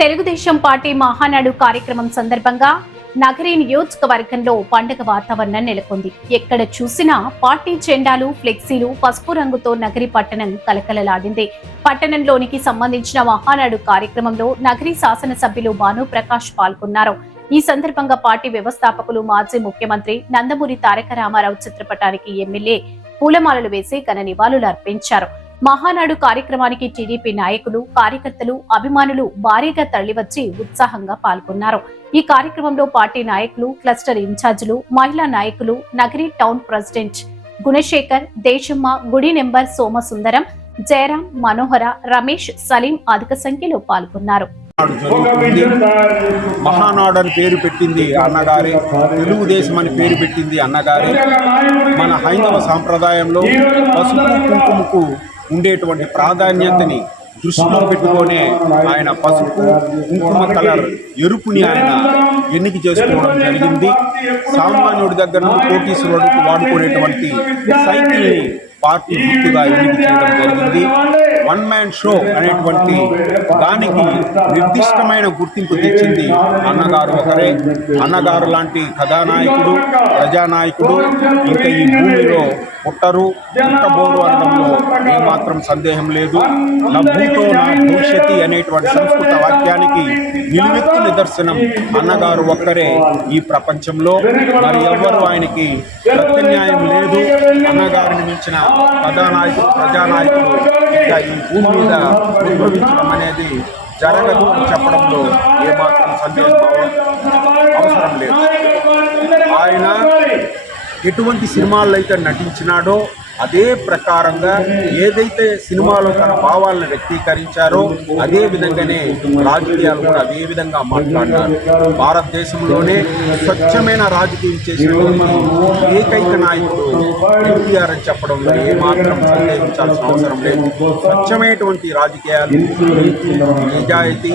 Telugu Desam party Mahanadu కార్యక్రమం సందర్భంగా నగరి నియోజకవర్గంలో పండుగ వాతావరణం నెలకొంది. ఎక్కడ చూసినా పార్టీ జెండాలు, ఫ్లెక్సీలు, పసుపు రంగుతో నగరి పట్టణం కలకలలాడింది. పట్టణంలోనికి సంబంధించిన మహానాడు కార్యక్రమంలో నగరి శాసనసభ్యులు భానుప్రకాష్ పాల్గొన్నారు. ఈ సందర్భంగా పార్టీ వ్యవస్థాపకులు, మాజీ ముఖ్యమంత్రి నందమూరి తారక రామారావు చిత్రపటానికి ఎమ్మెల్యే పూలమాలలు వేసి ఘన నివాళులు అర్పించారు. మహానాడు కార్యక్రమానికి టీడీపీ నాయకులు, కార్యకర్తలు, అభిమానులు భారీగా తరలివచ్చి ఉత్సాహంగా పాల్గొన్నారు. ఈ కార్యక్రమంలో పార్టీ నాయకులు, క్లస్టర్ ఇన్ఛార్జీలు, మహిళా నాయకులు, నగరి టౌన్ ప్రెసిడెంట్ గుణశేఖర్, దేశమ్మ, గుడి నెంబర్ సోమసుందరం, జయరాం, మనోహర, రమేష్, సలీం అధిక సంఖ్యలో పాల్గొన్నారు. మహానాడు అని పేరు పెట్టింది అన్నగారే, తెలుగుదేశం అని పేరు పెట్టింది అన్నగారే. మన హైందవ సాంప్రదాయంలో పసుపు కుంకుమకు ఉండేటువంటి ప్రాధాన్యతని దృష్టిలో పెట్టుకొనే ఆయన పసుపు కుంకుమ కలర్ ఎరుపుని ఆయన ఎన్నిక చేసుకోవడం జరిగింది. సామాన్యుడి దగ్గర నుండి కోటీశ్వరుడికి వాడుకునేటువంటి సైకిల్ని పార్టీ గుర్తుగా ఎన్నిక చేయడం జరిగింది. వన్ మ్యాన్ షో అనేటువంటి దానికి నిర్దిష్టమైన గుర్తింపు తెచ్చింది అన్నగారు ఒకరే. అన్నగారు లాంటి కథానాయకుడు, ప్రజానాయకుడు ఇంకా ఈ భూమిలో పుట్టరు, పుట్టబోరు అనడంలో ఏమాత్రం సందేహం లేదు. లభూతో నా భవిష్యతి అనేటువంటి సంస్కృత వాక్యానికి నిలువెత్తు నిదర్శనం అన్నగారు ఒక్కరే ఈ ప్రపంచంలో. మరి ఎవ్వరూ ఆయనకి ప్రత్యామ్నాయం లేదు. అన్నగారిని మించిన కథానాయకుడు, ప్రజానాయకుడు ఇంకా ఈ భూమి మీద ఉద్భవించడం అనేది జరగదు అని చెప్పడంలో ఏమాత్రం సందేహం అవసరం లేదు. ఆయన ఎటువంటి సినిమాల్లో అయితే నటించినాడో అదే ప్రకారంగా ఏదైతే సినిమాలో తన భావాలను వ్యక్తీకరించారో అదే విధంగానే రాజకీయాలు కూడా అదే విధంగా మాట్లాడినారు. భారతదేశంలోనే స్వచ్ఛమైన రాజకీయం చేసినటువంటి ఏకైక నాయకుడు ఎన్టీఆర్ అని చెప్పడంలో ఏమాత్రం సందేహించాల్సిన అవసరం లేదు. స్వచ్ఛమైనటువంటి రాజకీయాలు, నిజాయితీ